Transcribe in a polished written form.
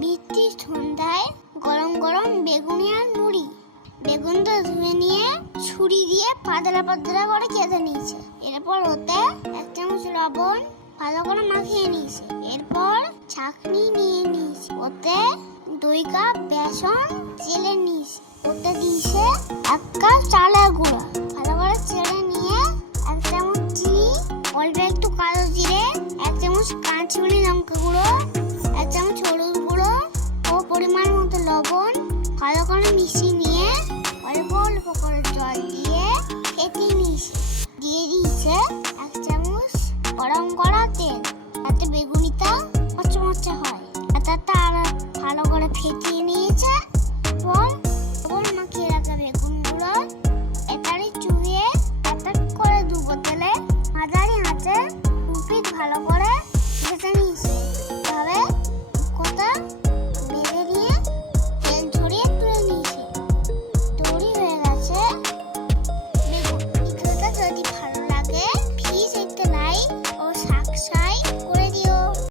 বৃষ্টির সন্ধ্যায় গরম গরম বেগুনি আর মুড়ি। বেগুনটা ধুয়ে নিয়ে ছুরি দিয়ে পাতলা পাতলা করে কেটে নিয়েছে। এরপর ওতে 1 চামচ লবণ ভালো করে মাখিয়ে নিয়েছে। এরপর ছাঁকনি নিয়ে নিয়েছে, ওতে 2 কাপ বেসন চেলে নিয়েছে। ওতে দিয়েছে 1 কাপ চালের গুঁড়ো। ভালো করে চেলে নিয়ে 1 চামচ চিনি, অল্প একটু কালো জিরে, 1 চামচ কাঁচুরি লঙ্কা গুঁড়ো, 1 চামচ হলুদ গুঁড়ো ও পরিমাণ মতো লবণ ভালো করে মিশিয়ে নিয়ে অল্প অল্প করে জল দিয়ে ফেটিয়ে নিয়েছে। দিয়ে দিয়েছে 1 চামচ গরম করা তেল, যাতে বেগুনিটা মচমচে হয়। তাতে আর ভালো করে ফেটিয়ে নিয়েছে। এরপর মাখিয়ে